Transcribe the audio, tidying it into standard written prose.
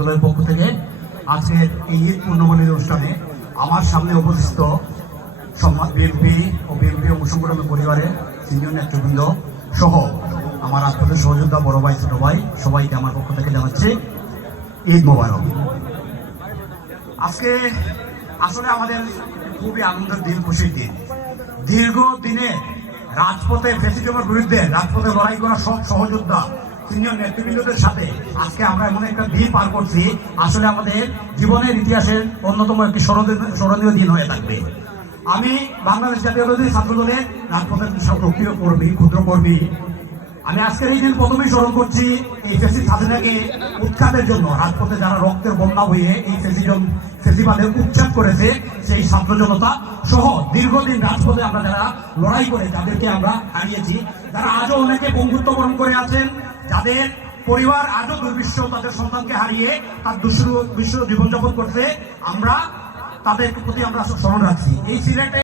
দলের পক্ষ থেকে আজকের এই ঈদ পূর্ণবলীর অনুষ্ঠানে আমার সামনে উপস্থিত বিএনপি ও বিএনপি সংগঠনের পরিবারের সিনিয়র নেতৃবৃন্দ সহ আমার রাজপথের সহযোদ্ধা বড় ভাই ছোট ভাই সবাইকে আমার পক্ষ থেকে জানাচ্ছি ঈদ মোবারক। আজকে আসলে আমাদের খুবই আনন্দের দিন, খুশির দিন। দীর্ঘ দিনে রাজপথে ফ্যাসিজমের বিরুদ্ধে রাজপথে লড়াই করা সব সহযোদ্ধা সিনিয়র নেতৃবৃন্দদের সাথে আজকে আমরা এমন একটা দিন পার করছি, আসলে আমাদের জীবনের ইতিহাসের অন্যতম একটি স্মরণীয় দিন হয়ে থাকবে। আমি বাংলাদেশ জাতীয়তাবাদী ছাত্র দলের রাজপথের সক্রিয় কর্মী, ক্ষুদ্র কর্মী। আমি আজকের এই দিন প্রথমেই স্মরণ করছি এই ফ্যাসিস্ট হাসিনাকে উৎখাতের জন্য রাজপথে যারা রক্তের বন্যা হয়ে এই ফ্যাসিবাদের উচ্ছেদ করেছে সেই ছাত্র জনতা সহ দীর্ঘদিন রাজপথে আমরা যারা লড়াই করে যাদেরকে আমরা হারিয়েছি, যারা আজও অনেকে বন্ধুত্ব বরণ করে আছেন, যাদের পরিবার আজও দুর্বিশ্ব তাদের সন্তানকে হারিয়ে তার দুঃস্থ জীবনযাপন করছে, আমরা তাদের প্রতি আমরা স্মরণ রাখছি। এই সিলেটে